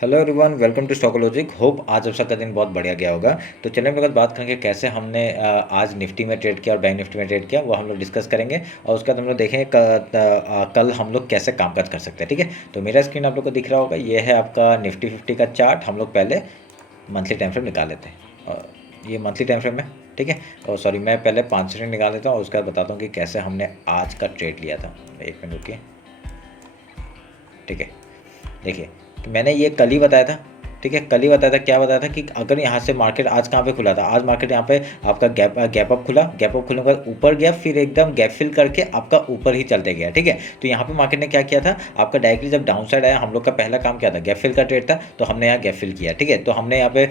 Hello everyone, welcome to Stockologic. Hope आज आप सबका दिन बहुत बढ़िया गया होगा। तो चलिए हम लोग आज बात करेंगे कैसे हमने आज निफ्टी में ट्रेड किया और बैंक निफ्टी में ट्रेड किया, वो हम लोग डिस्कस करेंगे। और उसके बाद हम लोग देखेंगे कल हम लोग कैसे कामकाज कर सकते हैं। ठीक है, तो मेरा स्क्रीन आप लोग को दिख रहा होगा, ये है आपका निफ्टी 50 का चार्ट। हम लोग पहले मंथली टाइम फ्रेम निकाल लेते हैं और ये मंथली टाइम फ्रेम है। ठीक है, और सॉरी, मैं पहले 5 सेकंड निकाल लेता हूँ और उसके बाद बताता हूँ कि कैसे हमने आज का ट्रेड लिया था। एक मिनट रुकिए। ठीक है, देखिए, तो मैंने ये कल ही बताया था। ठीक है, कल ही बताया था। क्या बताया था कि अगर यहाँ से मार्केट आज कहाँ पे खुला था, आज मार्केट यहाँ पे आपका गैप अप खुला। गैप अप खुलने के बाद ऊपर गया, फिर एकदम गैप फिल करके आपका ऊपर ही चलते गया। ठीक है, तो यहाँ पे मार्केट ने क्या किया था, आपका डायरेक्टली जब डाउन साइड आया, हम लोग का पहला काम क्या था, गैप फिल का ट्रेड था। तो हमने यहाँ गैप फिल किया। ठीक है, तो हमने यहाँ पे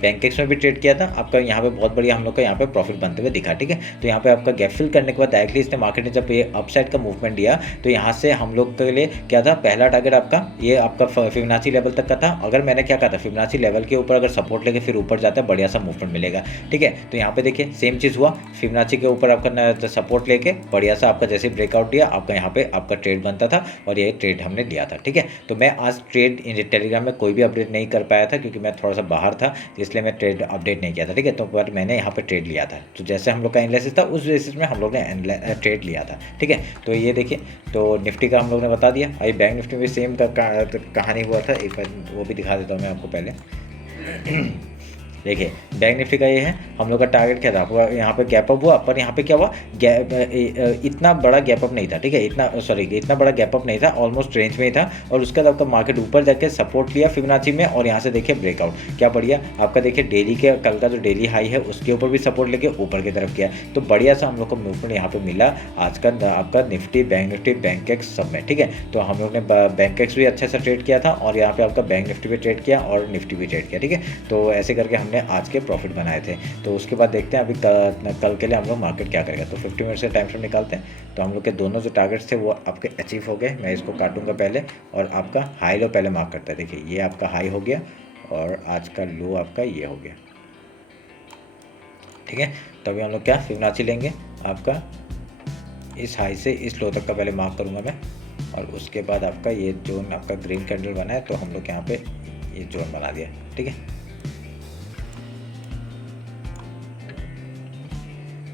बैंकेक्स में भी ट्रेड किया था। आपका यहाँ पे बहुत बढ़िया हम लोग का यहाँ पे प्रॉफिट बनते हुए दिखा। ठीक है, तो यहाँ पे आपका गैप फिल करने के बाद डायरेक्टली इसने मार्केट ने जब ये अपसाइड का मूवमेंट दिया, तो यहाँ से हम लोग के लिए क्या था, पहला टारगेट आपका ये आपका फिबोनाची लेवल तक का था। अगर मैंने क्या कहा था, फिबोनाची लेवल के ऊपर अगर सपोर्ट लेके फिर ऊपर जाता है, बढ़िया सा मूवमेंट मिलेगा। ठीक है, तो यहाँ पे देखिए सेम चीज़ हुआ, फिबोनाची के ऊपर आपका सपोर्ट लेके बढ़िया सा आपका जैसे ब्रेकआउट दिया, आपका यहाँ पे आपका ट्रेड बनता था और ये ट्रेड हमने लिया था। ठीक है, तो मैं आज ट्रेड टेलीग्राम में कोई भी अपडेट नहीं कर पाया था क्योंकि मैं थोड़ा सा बाहर था, इसलिए मैं ट्रेड अपडेट नहीं किया था। ठीक है, तो पर मैंने यहाँ पे ट्रेड लिया था। तो जैसे हम लोग का एनालिसिस था उस बेसिस में हम लोग ने ट्रेड लिया था। ठीक है, तो ये देखिए, तो निफ्टी का हम लोग ने बता दिया। अभी बैंक निफ्टी में सेम कहानी हुआ था। एक बार वो भी दिखा देता हूँ मैं आपको पहले। देखिए, बैंक निफ्टी का ये है, हम लोग का टारगेट क्या था, यहाँ पे गैप अप हुआ, पर यहाँ पे क्या हुआ, इतना बड़ा गैप अप नहीं था। ठीक है, इतना बड़ा गैप अप नहीं था, ऑलमोस्ट रेंज में ही था। और उसके बाद आपका मार्केट ऊपर जाके सपोर्ट लिया फिबोनाची में और यहाँ से देखिए ब्रेकआउट क्या बढ़िया आपका। देखिए डेली के कल का जो डेली हाई है उसके ऊपर भी सपोर्ट लेके ऊपर की तरफ किया, तो बढ़िया सा हम लोग को मूवमेंट यहाँ पे मिला आज का आपका Nifty, bank Nifty, bank x सब में। ठीक है, तो हम लोग ने बैंक एक्स भी अच्छा सा ट्रेड किया था और यहाँ पे आपका बैंक निफ्टी भी ट्रेड किया और निफ्टी भी ट्रेड किया। ठीक है, तो ऐसे करके हमने आज के प्रॉफिट बनाए थे। तो उसके बाद देखते हैं अभी कल के लिए हम लोग मार्केट क्या करेगा। तो 50 मिनट से टाइम फ्रेम निकालते हैं। तो हम लोग के दोनों जो टारगेट्स थे वो आपके अचीव हो गए। मैं इसको काटूंगा पहले और आपका हाई लो पहले मार्क करता है। देखिए, ये आपका हाई हो गया और आज का लो आपका ये हो गया। ठीक है, तो अभी हम लोग क्या फिबोनाची लेंगे आपका, इस हाई से इस लो तक का पहले मार्क करूँगा मैं, और उसके बाद आपका ये जोन आपका ग्रीन कैंडल बना है, तो हम लोग यहाँ पे ये जोन बना दिया। ठीक है,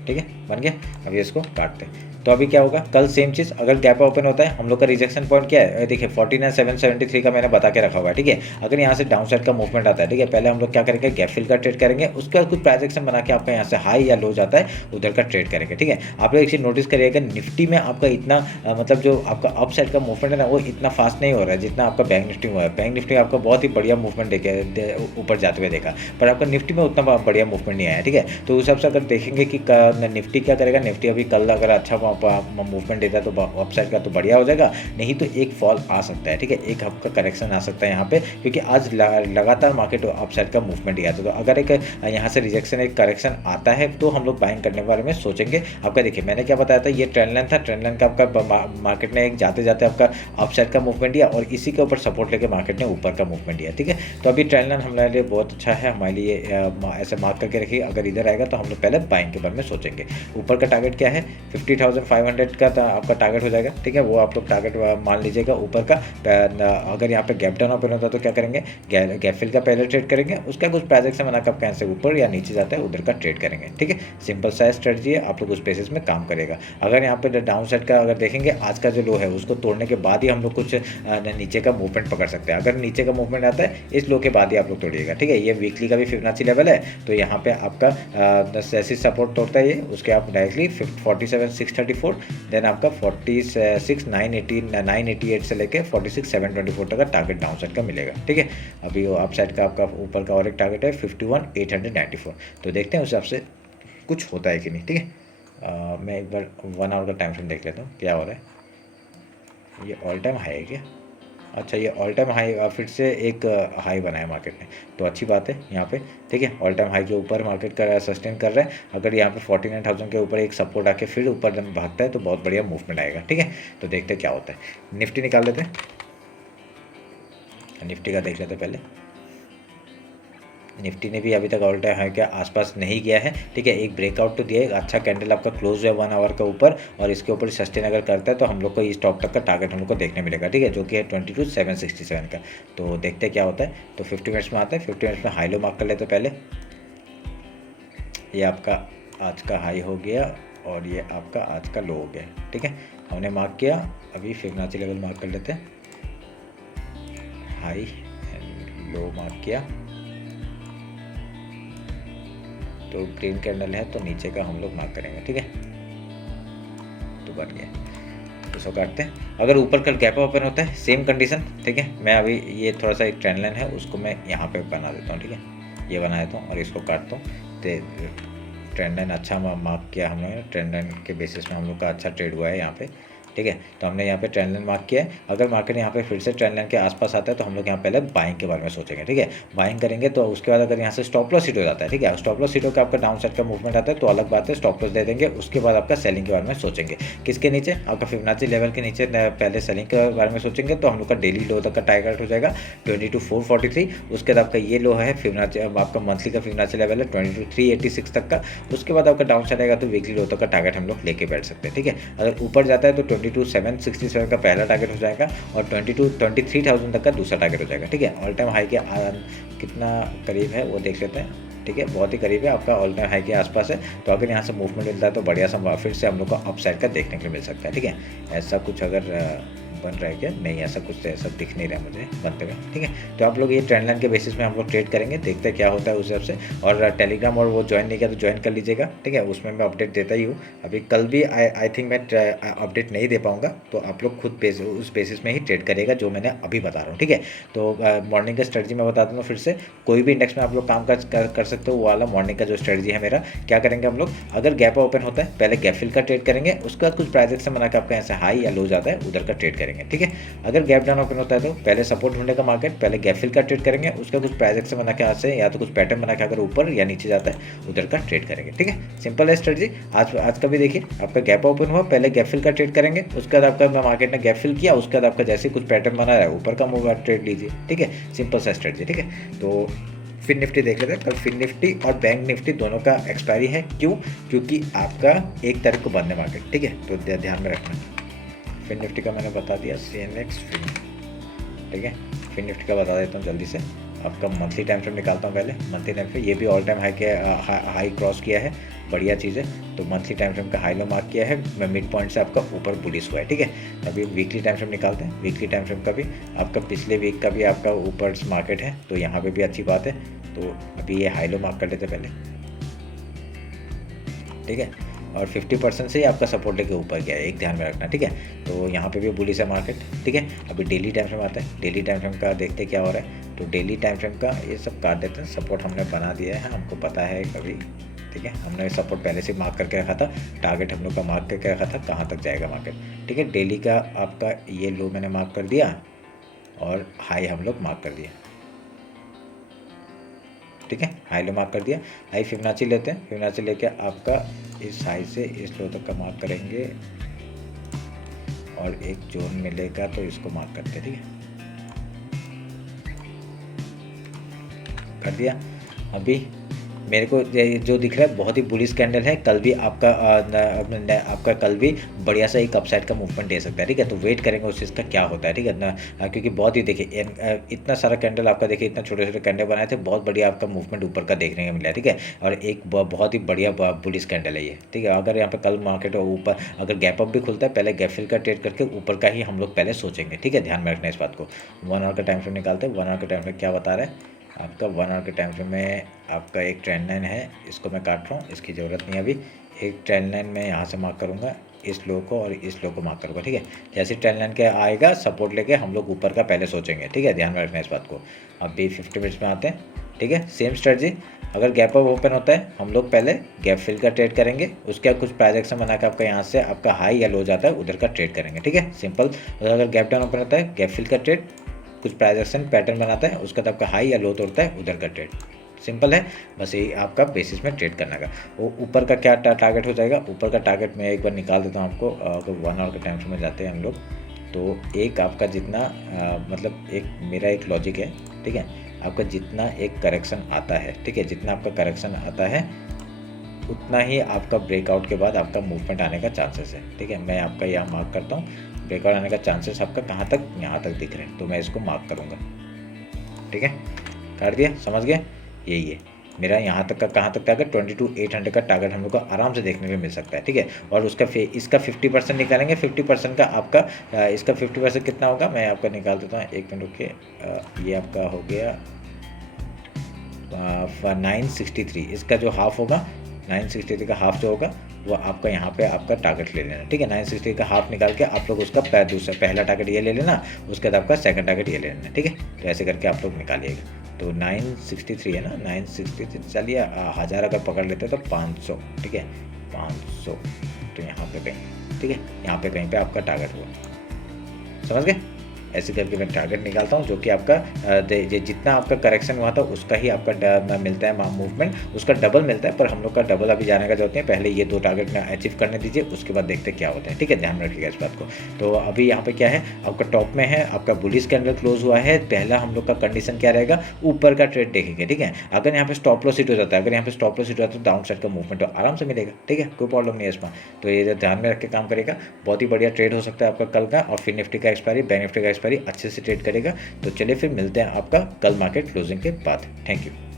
ठीक है, बन गया। अभी इसको काटते हैं। तो अभी क्या होगा, कल सेम चीज़, अगर गैप ओपन होता है, हम लोग का रिजेक्शन पॉइंट क्या है, देखिए 49,773 का मैंने बता के रखा हुआ है। ठीक है, अगर यहाँ से डाउन साइड का मूवमेंट आता है, ठीक है, पहले हम लोग क्या करेंगे, गैप फिल का ट्रेड करेंगे, उसके बाद कुछ प्राइजेक्शन बना के आपका यहाँ से हाई या लो जाता है उधर का ट्रेड करेंगे। ठीक है, आप लोग एक चीज़ नोटिस करिएगा, निफ्टी में आपका इतना मतलब जो आपका अप साइड का मूवमेंट है ना, वो इतना फास्ट नहीं हो रहा है जितना आपका बैंक निफ्टी में हुआ है। बैंक निफ्टी में आपका बहुत ही बढ़िया मूवमेंट देखे ऊपर जाते हुए देखा, पर आपका निफ्टी में उतना बढ़िया मूवमेंट नहीं आया। ठीक है, तो उस हिसाब से अगर देखेंगे कि निफ्टी क्या करेगा, निफ्टी अभी कल अगर अच्छा मूवमेंट देता है तो अपसाइड का तो बढ़िया हो जाएगा, नहीं तो एक फॉल आ सकता है। ठीक है, एक आपका करेक्शन आ सकता है यहाँ पे, क्योंकि आज लगातार मार्केट अपसाइड का मूवमेंट ही आता है। तो अगर एक यहाँ से रिजेक्शन, एक करेक्शन आता है तो हम लोग बाइंग करने के बारे में सोचेंगे। आपका देखिए मैंने क्या बताया था, ये ट्रेंड लाइन था, ट्रेंड लाइन का आपका मार्केट ने एक जाते जाते आपका अपसाइड का मूवमेंट दिया और इसी के ऊपर सपोर्ट लेके मार्केट ने ऊपर का मूवमेंट दिया। ठीक है, तो अभी ट्रेंड लाइन हमारे लिए बहुत अच्छा है, हमारे लिए ऐसे मार्क करके रखिए। अगर इधर आएगा तो हम लोग पहले बाइंग के बारे में सोचेंगे। ऊपर का टारगेट क्या है, 50,500 का आपका टारगेट हो जाएगा। ठीक है, वो आप लोग टारगेट मान लीजिएगा ऊपर का। अगर यहाँ पे गैप डाउन ओपन होता है तो क्या करेंगे, गैप फिल का पहले ट्रेड करेंगे, उसका कुछ प्राइजेक्शन बनाकर आप कहीं से ऊपर या नीचे जाता है उधर का ट्रेड करेंगे। ठीक है, सिंपल सा स्ट्रेटजी है, आप लोग उस बेसिस में काम करेगा। अगर यहाँ पे डाउन साइड का अगर देखेंगे, आज का जो लो है उसको तोड़ने के बाद ही हम लोग कुछ नीचे का मूवमेंट पकड़ सकते हैं। अगर नीचे का मूवमेंट आता है इस लो के बाद ही आप लोग तोड़िएगा। ठीक है, ये वीकली का भी फिबोनाची लेवल है, तो यहाँ पे आपका जैसे सपोर्ट तोड़ता है ये, उसके आप डायरेक्टली 47,634, देन आपका 46,988 से लेके 46,724 तक का टारगेट डाउन साइड का मिलेगा। ठीक है, अभी वो अप साइड का आपका ऊपर का और एक टारगेट है 51,894। तो देखते हैं उस हिसाब से कुछ होता है कि नहीं। ठीक है, मैं एक बार 1 आवर का टाइम फ्रेम देख लेता हूँ क्या हो रहा है। ये ऑल टाइम हाई है क्या, अच्छा ये ऑल टाइम हाई फिर से एक हाई बनाया मार्केट ने, तो अच्छी बात है यहाँ पे। ठीक है, ऑल टाइम हाई के ऊपर मार्केट का सस्टेन कर रहा है। अगर यहाँ पे 49,000 के ऊपर एक सपोर्ट आके फिर ऊपर भागता है तो बहुत बढ़िया मूवमेंट आएगा। ठीक है, तो देखते हैं क्या होता है। निफ्टी निकाल लेते हैं, निफ्टी का देख लेते हैं पहले। निफ्टी ने भी अभी तक ऑल टाइम हाई के आसपास नहीं गया है, ठीक है। एक ब्रेकआउट तो दिया है, अच्छा कैंडल आपका क्लोज हुआ 1 आवर के ऊपर, और इसके ऊपर सस्टेन अगर करता है तो हम लोग को इस टॉप तक का टारगेट हम लोग को देखने मिलेगा, ठीक है, जो कि है 22,767 का। तो देखते हैं क्या होता है। तो 50 मिनट्स में आते हैं। 50 मिनट्स में हाई लो मार्क कर लेते हैं पहले। ये आपका आज का हाई हो गया और ये आपका आज का लो हो गया, ठीक है। हमने मार्क किया। अभी फिबोनाची लेवल मार्क कर लेते हैं। हाई एंड लो मार्क किया, तो ग्रीन कैंडल है तो नीचे का हम लोग मार्क करेंगे, ठीक है। तो बन गया, इसको काटते हैं। अगर ऊपर का गैप ओपन होता है सेम कंडीशन, ठीक है। मैं अभी ये थोड़ा सा एक ट्रेंड लाइन है उसको मैं यहाँ पे बना देता हूँ, ठीक है। ये बना देता हूँ और इसको काटता हूँ। तो ट्रेंड लाइन अच्छा मार्क किया हम लोगों ने। ट्रेंड लाइन के बेसिस में हम लोग का अच्छा ट्रेड हुआ है यहाँ पे, ठीक है। तो हमने यहाँ पे ट्रेंड लाइन मार्क किया है। अगर मार्केट यहाँ पे फिर से ट्रेंड लाइन के आसपास आता है तो हम लोग यहाँ पहले बाइंग के बारे में सोचेंगे, ठीक है। बाइंग करेंगे तो उसके बाद अगर यहाँ से स्टॉप लॉस हिट हो जाता है, ठीक है, स्टॉप लॉस हिट होकर आपका डाउन साइड का मूवमेंट आता है तो अलग बात है, स्टॉप लॉस दे देंगे। उसके बाद आपका सेलिंग के बारे में सोचेंगे। किसके नीचे? आपका फिबोनाची लेवल के नीचे पहले सेलिंग के बारे में सोचेंगे। तो हम लोग का डेली लो तक का टारगेट हो जाएगा 22,443। उसके बाद आपका ये लो है फिबोनाची, आपका मंथली का फिबोनाची लेवल है 22,386 तक का। उसके बाद आपका डाउन साइड आएगा तो वीकली लो तक का टारगेट हम लोग लेके बैठ सकते हैं, ठीक है। अगर ऊपर जाता है तो 22,767 का पहला टारगेट हो जाएगा और 23,000 तक का दूसरा टारगेट हो जाएगा, ठीक है। ऑल टाइम हाई के कितना करीब है वो देख लेते हैं, ठीक है। बहुत ही करीब है, आपका ऑल टाइम हाई के आसपास है। तो अगर यहाँ से मूवमेंट मिलता है तो बढ़िया सा फिर से हम लोग को अपसाइड का देखने के लिए मिल सकता है, ठीक है। ऐसा कुछ अगर बन रहा है क्या? नहीं, ऐसा कुछ ऐसा दिख नहीं रहा है मुझे बनते हुए, ठीक है। तो आप लोग ये ट्रेंड लाइन के बेसिस में हम लोग ट्रेड करेंगे, देखते हैं क्या होता है उस हिसाब से। और टेलीग्राम और वो ज्वाइन नहीं किया तो ज्वाइन कर लीजिएगा, ठीक है। उसमें मैं अपडेट देता ही हूँ। अभी कल भी आई थिंक मैं अपडेट नहीं दे पाऊँगा, तो आप लोग खुद उस बेसिस में ही ट्रेड करिएगा जो मैंने अभी बता रहा हूँ, ठीक है। तो मॉर्निंग का स्ट्रेटजी मैं बता दूँगा फिर से। कोई भी इंडेक्स में आप लोग काम कर सकते हो, वो वाला मॉर्निंग का जो स्ट्रेटजी है मेरा। क्या करेंगे हम लोग? अगर गैप ओपन होता है पहले गैप फिल का ट्रेड करेंगे, उसके बाद कुछ प्राइस एक्शन बना के आपका ऐसे हाई या लो जाता है उधर का ट्रेड करेंगे, ठीक है। अगर गैप डाउन ओपन होता है तो पहले सपोर्ट ढूंढने का मार्केट, पहले गैप फिल का ट्रेड करेंगे, उसका कुछ प्राइस एक्शन बना के आज से या तो कुछ पैटर्न बना के अगर ऊपर या नीचे जाता है उधर का ट्रेड करेंगे, ठीक है। सिंपल है स्ट्रेटजी। आज का भी देखिए, आपका गैप ओपन हुआ, पहले गैप फिल का ट्रेड करेंगे, उसके बाद आपका मार्केट ने गैप फिल किया, उसके बाद आपका जैसे कुछ पैटर्न बना रहा है ऊपर का मूव ट्रेड लीजिए, ठीक है। सिंपल सा स्ट्रेटजी, ठीक है। तो फिर निफ्टी देख लेते हैं। कल फिर निफ्टी और बैंक निफ्टी दोनों का एक्सपायरी है। क्यों? क्योंकि आपका 1 तारीख को बंद है मार्केट, ठीक है। तो ध्यान में रखना। फिर निफ्टी का मैंने बता दिया, CNX फिर, ठीक है। फिर निफ्टी का बता देता हूँ जल्दी से। आपका मंथली टाइम फ्रेम निकालता हूँ पहले। मंथली टाइम फ्रेम ये भी ऑल टाइम हाई क्रॉस किया है, बढ़िया चीज़ है। तो मंथली टाइम फ्रेम का हाई लो मार्क किया है, मिड पॉइंट से आपका ऊपर बुलिश हुआ है, ठीक है। अभी वीकली टाइम फ्रेम निकालते हैं। वीकली टाइम फ्रेम का भी आपका पिछले वीक का भी आपका ऊपर मार्केट है, तो यहाँ पे भी अच्छी बात है। तो अभी ये हाई लो मार्क कर लेते पहले, ठीक है। और 50% से ही आपका सपोर्ट लेके ऊपर गया है, एक ध्यान में रखना, ठीक है। तो यहाँ पे भी बुलिश है मार्केट, ठीक है। अभी डेली टाइम फ्रेम आता है। डेली टाइम फ्रेम का देखते क्या हो रहा है। तो डेली टाइम फ्रेम का ये सब काट देते हैं। सपोर्ट हमने बना दिया है, हमको पता है कभी, ठीक है। हमने सपोर्ट पहले से मार्क करके रखा था, टारगेट हम लोग का मार्क करके रखा था कहाँ तक जाएगा मार्केट, ठीक है। डेली का आपका ये लो मैंने मार्क कर दिया और हाई हम लोग मार्क कर दिया, ठीक है। हाई लो मार्क कर दिया। हाई फिबोनाची लेते हैं। फिबोनाची लेके आपका इस हाई से इस लो तक का मार्क करेंगे और एक जोन मिलेगा तो इसको मार्क करते हैं, ठीक है। कर दिया। अभी मेरे को जो दिख रहा है बहुत ही बुलिश कैंडल है। कल भी आपका कल भी बढ़िया सा एक अपसाइड का मूवमेंट दे सकता है, ठीक है। तो वेट करेंगे उस चीज़ का क्या होता है, ठीक है ना। क्योंकि बहुत ही देखिए इतना सारा कैंडल आपका देखिए, इतना छोटे छोटे कैंडल बनाए थे, बहुत बढ़िया आपका मूवमेंट ऊपर का देखने को मिला, ठीक है। और एक बहुत ही बढ़िया बुलिश कैंडल है ये, ठीक है। अगर यहाँ पे कल मार्केट ऊपर अगर गैप अप भी खुलता है, पहले गैप फिल का ट्रेड करके ऊपर का ही हम लोग पहले सोचेंगे, ठीक है। ध्यान में रखना इस बात को। 1 आवर का टाइम फ्रेम निकालते हैं। 1 आवर का टाइम फ्रेम क्या बता रहा है आपका? 1 आवर के टाइम फ्रेम में आपका एक ट्रेंड लाइन है, इसको मैं काट रहा हूँ, इसकी ज़रूरत नहीं है अभी। एक ट्रेंड लाइन में यहाँ से मार्क करूँगा, इस लो को और इस लो को मार्क करूँगा, ठीक है। जैसे ट्रेंड लाइन के आएगा सपोर्ट लेके हम लोग ऊपर का पहले सोचेंगे, ठीक है। ध्यान में रखना इस बात को। अभी 50 मिनट्स में आते हैं, ठीक है। Same strategy. अगर गैप अप ओपन होता है हम लोग पहले गैप फिल का ट्रेड करेंगे, उसके बाद कुछ प्राइस एक्शन बना के आपका यहाँ से आपका हाई या लो जाता है उधर का ट्रेड करेंगे, ठीक है। सिंपल। अगर गैप डाउन ओपन होता है गैप फिल का ट्रेड, कुछ प्राइस एक्शन पैटर्न बनाता है, उसका तो आपका हाई या लो तोड़ता है उधर का ट्रेड। सिंपल है, बस यही आपका बेसिस में ट्रेड करना का। वो ऊपर का क्या टारगेट हो जाएगा? ऊपर का टारगेट मैं एक बार निकाल देता हूँ आपको। अगर 1 आवर के टाइम फ्रेम में जाते हैं हम लोग, तो एक आपका जितना मतलब एक मेरा एक लॉजिक है, ठीक है। आपका जितना एक करेक्शन आता है, ठीक है, जितना आपका करेक्शन आता है उतना ही आपका ब्रेकआउट के बाद आपका मूवमेंट आने का चांसेस है, ठीक है। मैं आपका यहाँ मार्क करता हूँ, ब्रेकआउट आने का चांसेस आपका कहाँ तक, यहाँ तक दिख रहे हैं, तो मैं इसको मार्क करूँगा, ठीक है, काट दिया, समझ गए। यही है मेरा यहाँ तक का, कहाँ तक टारगेट 22,800 का टारगेट हम लोग को आराम से देखने को मिल सकता है, ठीक है। और उसका इसका 50% निकालेंगे, 50% का आपका इसका 50% कितना होगा, मैं आपका निकाल देता हूँ, एक मिनट रुकिए। ये आपका हो गया 963, इसका जो हाफ होगा 963 का हाफ जो होगा वो आपका यहाँ पे आपका टारगेट ले लेना, ठीक है। 963 का हाफ निकाल के आप लोग उसका दूसरा पहला टारगेट ये ले लेना, उसके बाद आपका सेकंड टारगेट ये ले लेना, ठीक है। तो ऐसे करके आप लोग निकालिएगा। तो 963 है ना, 963, चलिए 1000 अगर पकड़ लेते हैं तो 500, ठीक है, 500, तो यहाँ पे कहीं, ठीक है, यहाँ पे कहीं पे आपका टारगेट हुआ, समझ गए। ऐसे करके मैं टारगेट निकालता हूँ, जो कि आपका जितना आपका करेक्शन हुआ था उसका ही आपका मिलता है मूवमेंट, उसका डबल मिलता है, पर हम लोग का डबल अभी जाने का चाहते हैं, पहले ये 2 टारगेट में अचीव करने दीजिए, उसके बाद देखते हैं क्या होता है, ठीक है, ध्यान रखिएगा इस बात को। तो अभी यहाँ पे क्या है, आपका टॉप में है, आपका बुलिश कैंडल क्लोज हुआ है, पहला हम लोग का कंडीशन क्या रहेगा, ऊपर का ट्रेड देखेंगे, ठीक है। अगर यहाँ पे स्टॉप लॉस हिट हो जाता है, अगर यहाँ पे स्टॉप लॉस हिट हो जाता है तो डाउन साइड का मूवमेंट आराम से मिलेगा, ठीक है, कोई प्रॉब्लम नहीं है इसमें। तो ये ध्यान में रख के काम करेगा, बहुत ही बढ़िया ट्रेड हो सकता है आपका कल का। और फिर निफ्टी का एक्सपायरी, बैंक निफ्टी का एक्सपायरी अच्छे से ट्रेड करेगा। तो चलिए फिर मिलते हैं आपका कल मार्केट क्लोजिंग के बाद। Thank you.